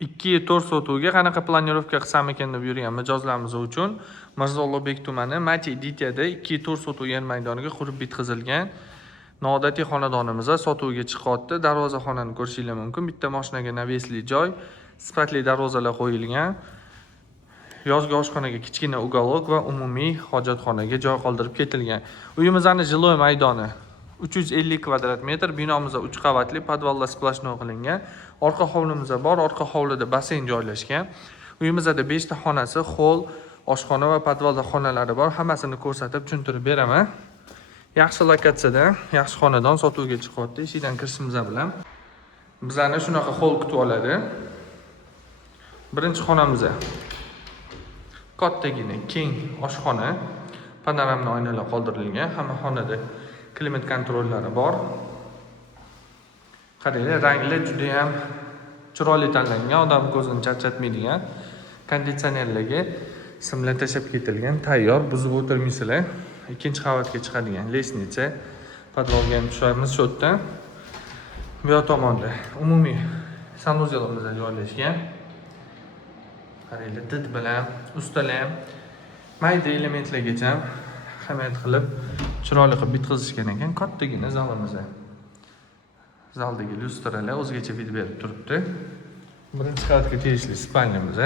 2-4 sotuvga qanaqa planirovka qilsam ekan deb yurgan mijozlarimiz uchun Mirzo Ulug'bek tumani Mati Ditiyada 2-4 sotuv yer maydoniga qurib bitkazilgan noodatiy xonadonimiz sotuvga chiqyapti. Darvozaxonani ko'rishingiz mumkin. Bitta mashinaga navesli joy, sifatli darvozalar qo'yilgan. Yozgi oshxonaga kichkina uголок va umumiy hojatxonaga joy qoldirib ketilgan. Uyimizning jiloy maydoni 350 kvadrat metr, binomiz 3 qavatli, podvalda splashnoy qilingan. Orqa hovlimiz bor, orqa hovlida basen joylashgan. Uyimizda 5 ta xonasi, hol, oshxona va podvalda xonalari bor. Hammasini ko'rsatib tushuntirib beraman. Yaxshi lokatsiyada, yaxshi xonadon sotuvga chiqyapti. Eshikdan kirishimiz bilan bizlarni shunaqa hol kutib oladi. Birinchi xonamiz kattagina keng oshxona, panoramli oynalar qoldirilgan. Hamma xonada klimat kontrollari bor. Qaranglar, ranglar juda ham chiroyli tanlangan, odam ko'zini charchatmaydigan. Konditsionerlarga simlar tashab ketilgan, tayyor, buzib o'tirmaysizlar. Ikkinchi qavatga chiqadigan lesnitsa, podvalga ham tushamiz shu yerdan. Bu yoq tomonda umumiy sanuzelimiz joylashgan. Qaranglar, did bilan, ustalar ham mayda elementlargacha ahamiyat qilib chiroyli qilib bitkazishgan ekan. Kattagina zalimiz. Zaldagi lyustralar o'zgacha vid berib turibdi. Birinchi qavatga tegishli spalnyamiz.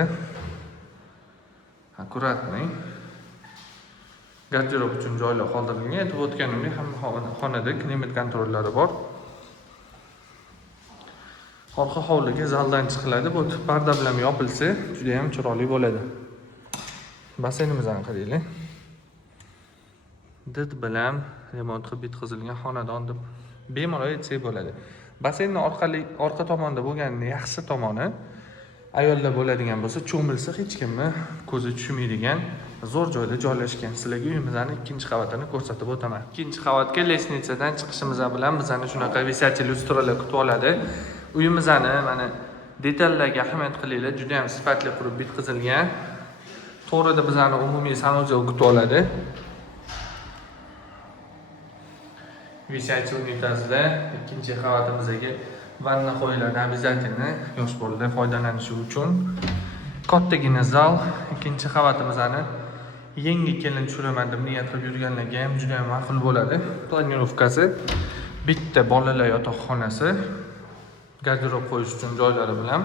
Akkuratniy. Garderob uchun joylar qoldirilgan. Aytib o'tganimdek, hamma xonada klimat kontrollari bor. Orqa hovliga zaldan chiqiladi. Bu parda bilan yopilsa, juda ham chiroyli bo'ladi. Basenimizni qaranglar. Did bilan remont qilib bitkazilgan xonadon deb bemalol aytsak bo'ladi. Basenning orqa tomonda bo'lganini yaxshi tomoni, ayollar bo'ladigan bo'lsa, cho'milsa hech kimni ko'zi tushmaydigan zo'r joyda joylashgan. Sizlarga uyimizning ikkinchi qavatini ko'rsatib o'taman. Ikkinchi qavatga lesnitsadan chiqishimiz bilan bizani shunaqa visati lyustralar kutib oladi. Uyimizni mana detallarga ahamiyat qilinglar, juda ham sifatli qurib bitkazilgan. To'g'rida bizani umumiy sanuzel kutib oladi. Visati unitazda ikkinchi qavatimizga vanna qo'yiladi, обязательно yosh bolalar foydalanishi uchun. Kattagina zal, ikkinchi qavatimizni yangi kelin tushiraman deb niyat qilib yurganlarga ham juda ham ma'qul bo'ladi. Planirovkasi bitta bolalar yotoqxonasi, garderob qo'yish uchun joylari bilan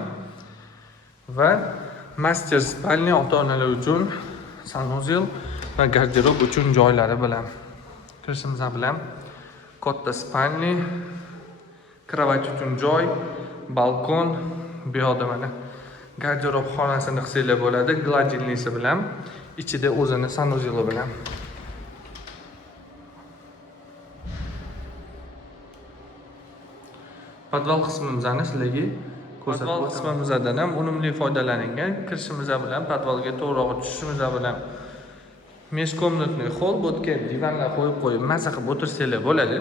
va master spalnya ota-onalar uchun sanuzel va garderob uchun joylari bilan. Kirishimiz bilan katta spalnya, kravat uchun joy, balkon, bu yoqda mana garderob xonasini qilsanglar bo'ladi, gladilnisi bilan, ichida o'zini sanuzeli bilan. Podval qismimizni sizlarga ko'rsatib o'taman. Podval qismimizdan ham unumli foydalanilgan. Kirishimiz bilan podvalga to'g'ri tushishimiz bilan meshkomnatli hol, bo'tga divanlar qo'yib maza qilib o'tirsanglar bo'ladi.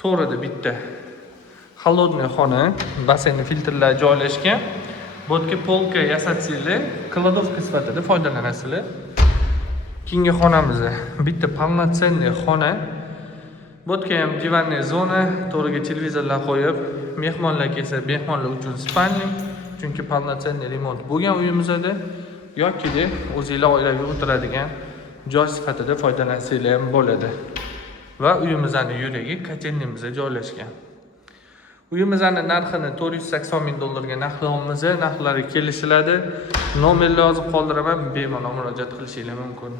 To'g'rida bitta холодный xona, basenni filtrlar joylashgan. Bo'tga polka yasatsanglar, kladovka sifatida foydalanasizlar. Keyingi xonamiz bitta полноценный xona. Bo'tga ham divanniy zona, to'g'riga televizorlar qo'yib, mehmonlar kelsa, mehmonlar uchun spalnya, chunki полноценный remont bo'lgan uyimizda yoki o'zingizlar oilaviy o'tiradigan joy sifatida foydalansanglar ham bo'ladi. Va uyimizning yuragi kotelnimizda joylashgan. Uyimizning narxini $480,000 ga narxlayapmiz. Narxlari kelishiladi. Nomerni yozib qoldiraman, bemalol murojaat qilishingiz mumkin.